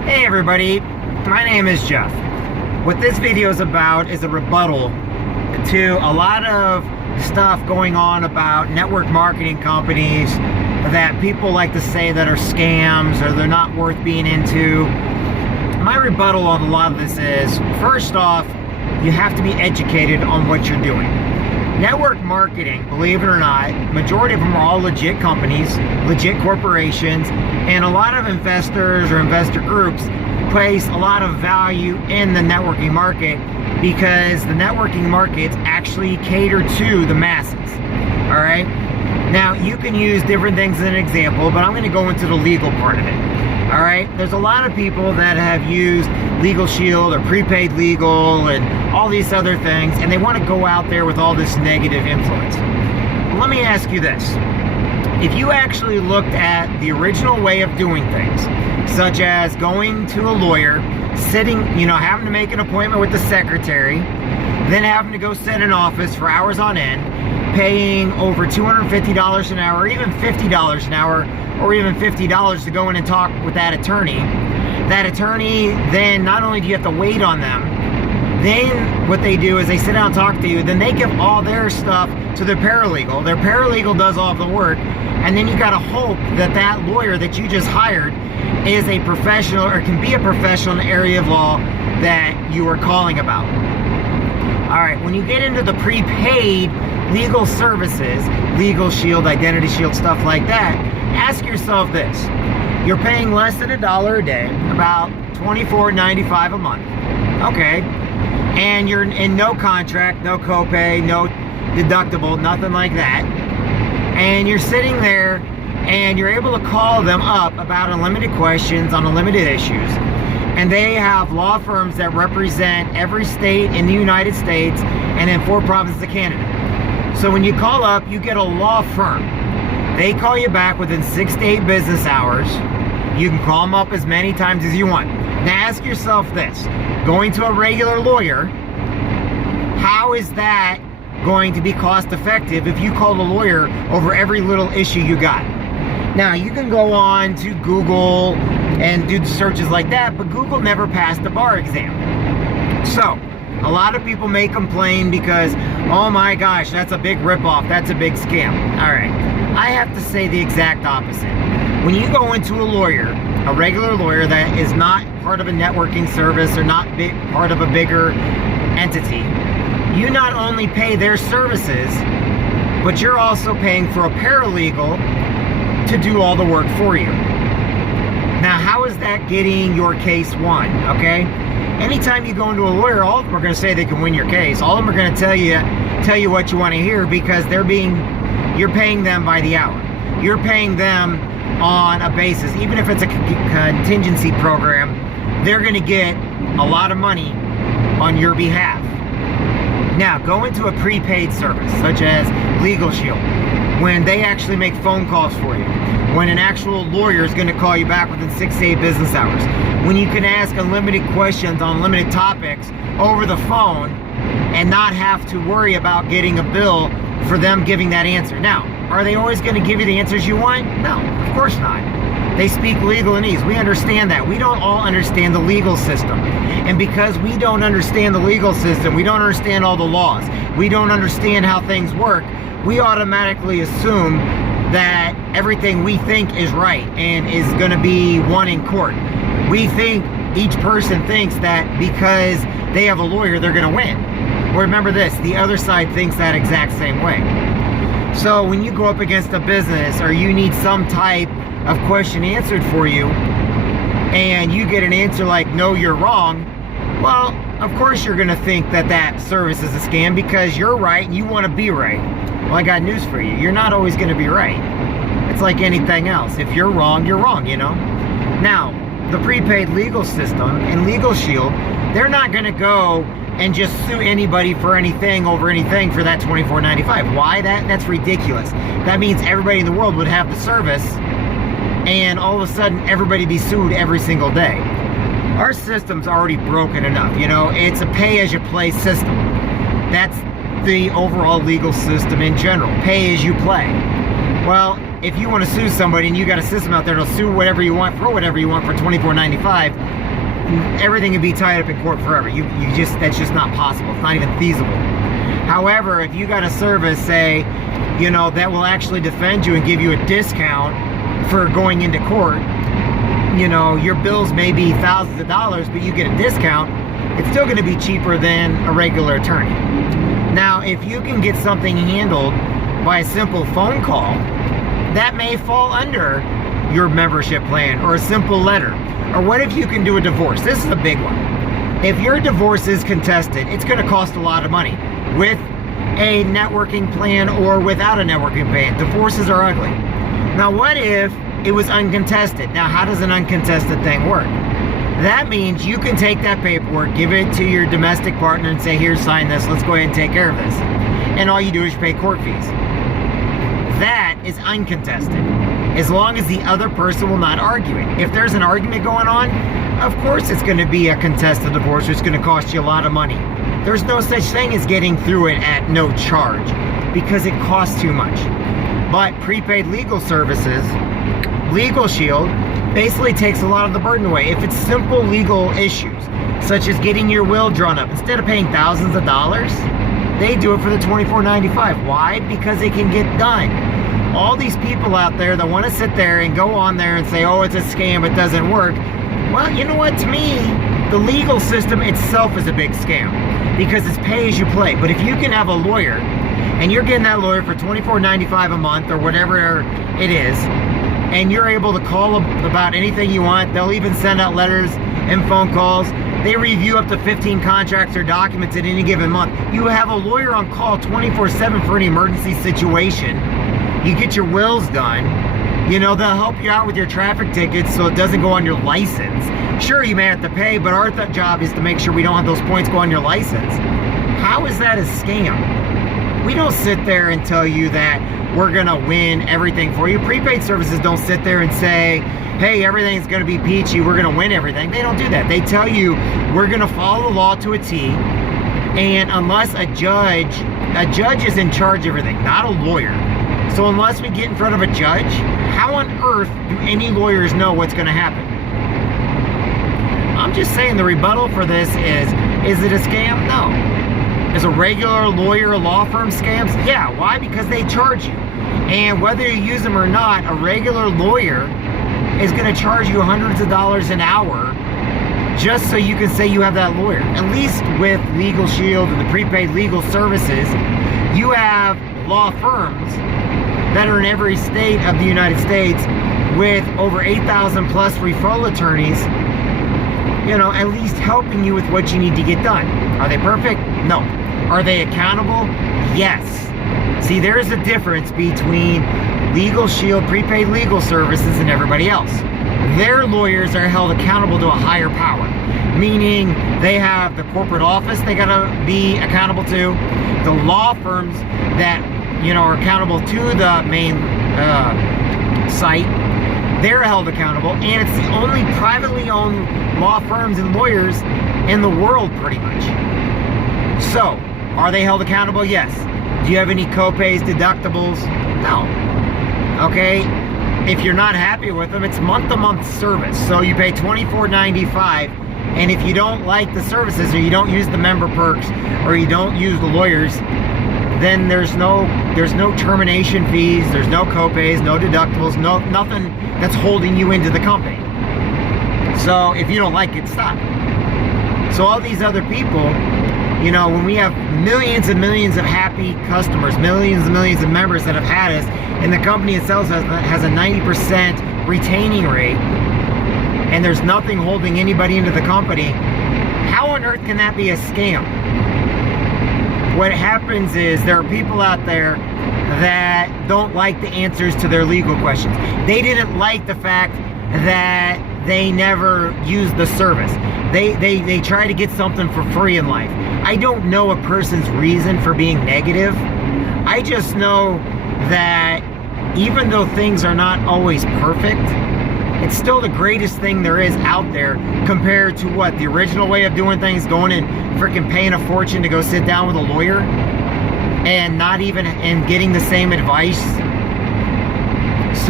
Hey everybody, my name is Jeff. What this video is about is a rebuttal to a lot of stuff going on about network marketing companies that people like to say that are scams or they're not worth being into. My rebuttal on a lot of this is, first off, you have to be educated on what you're doing. Network marketing, believe it or not, majority of them are all legit companies, legit corporations, and a lot of investors or investor groups place a lot of value in the networking market because the networking markets actually cater to the masses. All right? Now, you can use different things as an example, but I'm going to go into the legal part of it. All right, there's a lot of people that have used Legal Shield or prepaid legal and all these other things, and they want to go out there with all this negative influence. Well, let me ask you this. If you actually looked at the original way of doing things, such as going to a lawyer, sitting, having to make an appointment with the secretary, then having to go sit in office for hours on end, paying over $250 an hour, or even $50 an hour, or even $50 to go in and talk with that attorney. That attorney, then not only do you have to wait on them, then what they do is they sit down and talk to you, then they give all their stuff to their paralegal. Their paralegal does all of the work, and then you gotta hope that that lawyer that you just hired is a professional or can be a professional in the area of law that you are calling about. All right, when you get into the prepaid legal services, Legal Shield, Identity Shield, stuff like that, ask yourself this. You're paying less than $1 a day, about $24.95 a month. Okay. And you're in no contract, no copay, no deductible, nothing like that. And you're sitting there and you're able to call them up about unlimited questions on unlimited issues. And they have law firms that represent every state in the United States and then 4 provinces of Canada. So when you call up, you get a law firm. They call you back within 6 to 8 business hours. You can call them up as many times as you want. Now ask yourself this. Going to a regular lawyer, how is that going to be cost effective if you call a lawyer over every little issue you got? Now you can go on to Google and do searches like that, but Google never passed the bar exam. So a lot of people may complain because, oh my gosh, that's a big ripoff, that's a big scam. All right, I have to say the exact opposite. When you go into a lawyer, a regular lawyer that is not part of a networking service or not part of a bigger entity, you not only pay their services, but you're also paying for a paralegal to do all the work for you. Now, how is that getting your case won, okay? Anytime you go into a lawyer, all of them are going to say they can win your case. All of them are going to tell you what you want to hear because you're paying them by the hour. You're paying them on a basis. Even if it's a contingency program, they're going to get a lot of money on your behalf. Now, go into a prepaid service, such as Legal Shield, when they actually make phone calls for you, when an actual lawyer is going to call you back within 6 to 8 business hours, when you can ask unlimited questions on limited topics over the phone and not have to worry about getting a bill for them giving that answer. Now, are they always going to give you the answers you want? No, of course not. They speak legalese. We understand that. We don't all understand the legal system. And because we don't understand the legal system, we don't understand all the laws, we don't understand how things work, we automatically assume that everything we think is right and is going to be won in court. We think, each person thinks that because they have a lawyer, they're going to win. Well, remember this, the other side thinks that exact same way. So when you go up against a business or you need some type of question answered for you and you get an answer like, no, you're wrong, well, of course you're going to think that that service is a scam because you're right and you want to be right. Well, I got news for you. You're not always going to be right. It's like anything else. If you're wrong, Now, the prepaid legal system and Legal Shield, they're not going to go and just sue anybody for anything over anything for that $24.95. Why? That's ridiculous. That means everybody in the world would have the service and all of a sudden everybody be sued every single day. Our system's already broken enough, it's a pay-as-you-play system. That's the overall legal system in general, pay as you play. Well, if you want to sue somebody and you got a system out there that'll sue whatever you want for whatever you want for $24.95, everything can be tied up in court forever. That's just not possible. It's not even feasible. However, if you got a service, say, that will actually defend you and give you a discount for going into court, your bills may be thousands of dollars, but you get a discount, it's still going to be cheaper than a regular attorney. Now, if you can get something handled by a simple phone call, that may fall under your membership plan, or a simple letter. Or what if you can do a divorce? This is a big one. If your divorce is contested, it's going to cost a lot of money. With a networking plan or without a networking plan, divorces are ugly. Now, what if it was uncontested? Now, how does an uncontested thing work? That means you can take that paperwork, give it to your domestic partner and say, here, sign this, let's go ahead and take care of this. And all you do is pay court fees. That is uncontested, as long as the other person will not argue it. If there's an argument going on, of course it's going to be a contested divorce, which is going to cost you a lot of money. There's no such thing as getting through it at no charge, because it costs too much. But prepaid legal services, Legal Shield, basically takes a lot of the burden away. If it's simple legal issues, such as getting your will drawn up, instead of paying thousands of dollars, they do it for the $24.95. Why? Because it can get done. All these people out there that want to sit there and go on there and say, oh, it's a scam, it doesn't work. Well, you know what? To me, the legal system itself is a big scam, because it's pay as you play. But if you can have a lawyer, and you're getting that lawyer for $24.95 a month or whatever it is, and you're able to call them about anything you want, they'll even send out letters and phone calls. They review up to 15 contracts or documents at any given month. You have a lawyer on call 24/7 for any emergency situation. You get your wills done. They'll help you out with your traffic tickets so it doesn't go on your license. Sure, you may have to pay, but our job is to make sure we don't have those points go on your license. How is that a scam? We don't sit there and tell you that we're going to win everything for you. Prepaid services don't sit there and say, hey, everything's going to be peachy, we're going to win everything. They don't do that. They tell you, we're going to follow the law to a T, and unless a judge is in charge of everything, not a lawyer. So unless we get in front of a judge, how on earth do any lawyers know what's going to happen? I'm just saying the rebuttal for this is it a scam? No. Is a regular lawyer, law firm scams? Yeah. Why? Because they charge you. And whether you use them or not, a regular lawyer is going to charge you hundreds of dollars an hour just so you can say you have that lawyer. At least with Legal Shield and the prepaid legal services, you have law firms that are in every state of the United States with over 8,000 plus referral attorneys, at least helping you with what you need to get done. Are they perfect? No. Are they accountable? Yes. See, there's a difference between Legal Shield, prepaid legal services, and everybody else. Their lawyers are held accountable to a higher power, meaning they have the corporate office they gotta be accountable to, the law firms that are accountable to the main site, they're held accountable, and it's the only privately owned law firms and lawyers in the world, pretty much. So, are they held accountable? Yes. Do you have any co-pays, deductibles? No. Okay, if you're not happy with them, it's month-to-month service, so you pay $24.95, and if you don't like the services, or you don't use the member perks, or you don't use the lawyers, then there's no termination fees, there's no co-pays, no deductibles, nothing that's holding you into the company. So if you don't like it, stop. So all these other people, when we have millions and millions of happy customers, millions and millions of members that have had us, and the company itself has a 90% retaining rate, and there's nothing holding anybody into the company, how on earth can that be a scam? What happens is there are people out there that don't like the answers to their legal questions. They didn't like the fact that they never used the service. They try to get something for free in life. I don't know a person's reason for being negative. I just know that even though things are not always perfect, it's still the greatest thing there is out there compared to what? The original way of doing things, going and freaking paying a fortune to go sit down with a lawyer and not even, and getting the same advice.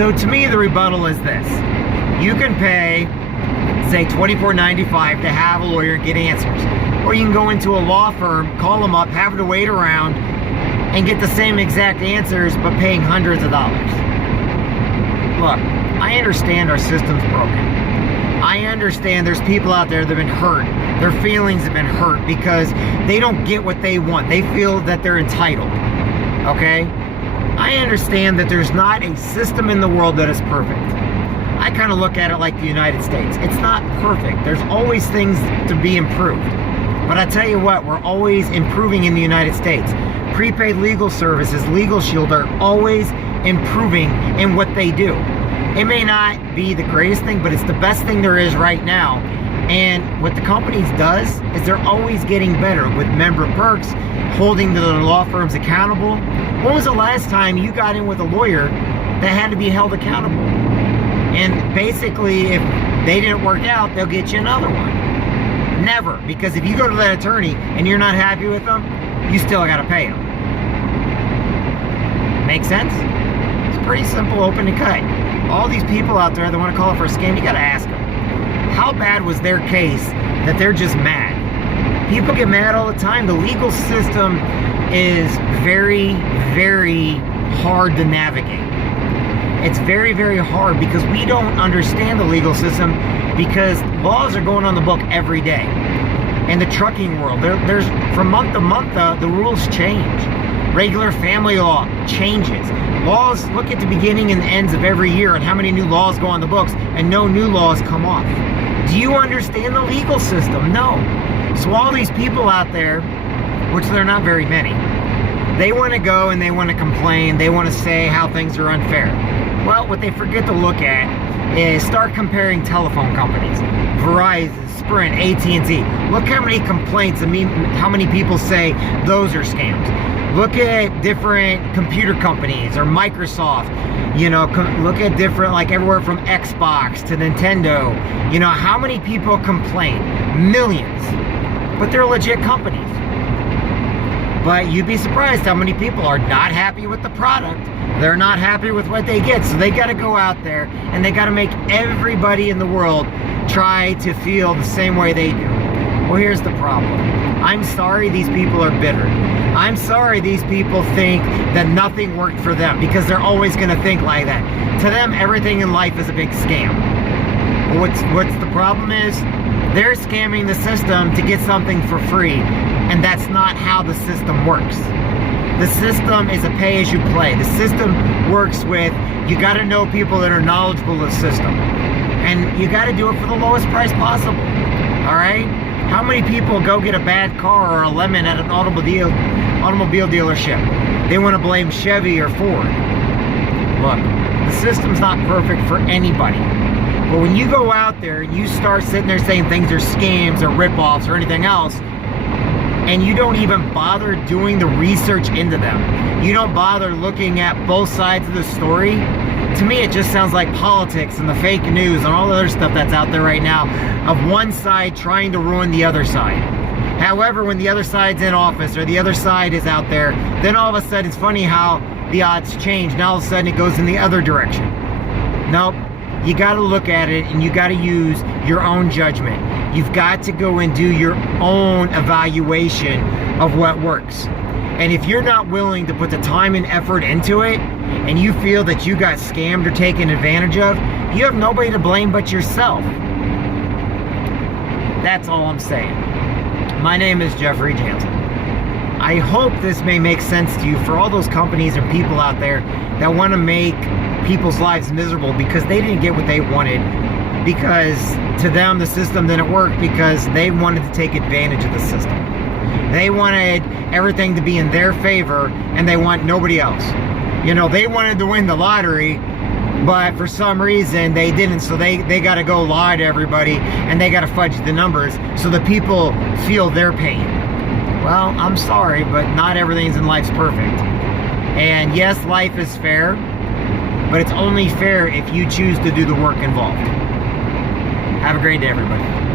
So to me, the rebuttal is this. You can pay, say, $24.95 to have a lawyer and get answers. Or you can go into a law firm, call them up, have to wait around, and get the same exact answers, but paying hundreds of dollars. Look, I understand our system's broken. I understand there's people out there that have been hurt. Their feelings have been hurt because they don't get what they want. They feel that they're entitled. Okay? I understand that there's not a system in the world that is perfect. I kind of look at it like the United States. It's not perfect. There's always things to be improved. But I tell you what, we're always improving in the United States. Prepaid legal services, Legal Shield are always improving in what they do. It may not be the greatest thing, but it's the best thing there is right now. And what the companies does is they're always getting better with member perks, holding the law firms accountable. When was the last time you got in with a lawyer that had to be held accountable? And basically, if they didn't work out, they'll get you another one. Never, because if you go to that attorney and you're not happy with them, you still got to pay them. Make sense? It's pretty simple, open and cut. All these people out there that want to call it for a scam, you got to ask them, how bad was their case that they're just mad? People get mad all the time. The legal system is very, very hard to navigate. It's very, very hard because we don't understand the legal system because laws are going on the book every day. In the trucking world, there's from month to month, the rules change. Regular family law changes. Laws, look at the beginning and the ends of every year and how many new laws go on the books and no new laws come off. Do you understand the legal system? No. So all these people out there, which they're not very many, they want to go and they want to complain. They want to say how things are unfair. Well, what they forget to look at is start comparing telephone companies. Verizon, Sprint, AT&T. Look how many complaints, how many people say those are scams. Look at different computer companies or Microsoft. You know, look at different, like everywhere from Xbox to Nintendo. You know, how many people complain? Millions. But they're legit companies. But you'd be surprised how many people are not happy with the product. They're not happy with what they get. So they got to go out there and they got to make everybody in the world try to feel the same way they do. Well, here's the problem. I'm sorry these people are bitter. I'm sorry these people think that nothing worked for them because they're always going to think like that. To them, everything in life is a big scam. But what's the problem is they're scamming the system to get something for free, and that's not how the system works. The system is a pay-as-you-play. The system works with, you got to know people that are knowledgeable of the system. And you got to do it for the lowest price possible. All right? How many people go get a bad car or a lemon at an automobile dealership? They want to blame Chevy or Ford. Look, the system's not perfect for anybody. But when you go out there and you start sitting there saying things are scams or ripoffs or anything else, and you don't even bother doing the research into them, you don't bother looking at both sides of the story, to me it just sounds like politics and the fake news and all the other stuff that's out there right now of one side trying to ruin the other side. However, when the other side's in office or the other side is out there, then all of a sudden it's funny how the odds change. Now all of a sudden it goes in the other direction. Nope. You got to look at it and you got to use your own judgment. You've got to go and do your own evaluation of what works. And if you're not willing to put the time and effort into it, and you feel that you got scammed or taken advantage of, you have nobody to blame but yourself. That's all I'm saying. My name is Jeffrey Jansen. I hope this may make sense to you for all those companies and people out there that want to make people's lives miserable because they didn't get what they wanted, because to them the system didn't work because they wanted to take advantage of the system. They wanted everything to be in their favor and they want nobody else. You know, they wanted to win the lottery, but for some reason they didn't, so they got to go lie to everybody and they got to fudge the numbers so the people feel their pain. Well, I'm sorry, but not everything in life's perfect. And yes, life is fair, but it's only fair if you choose to do the work involved. Have a great day, everybody.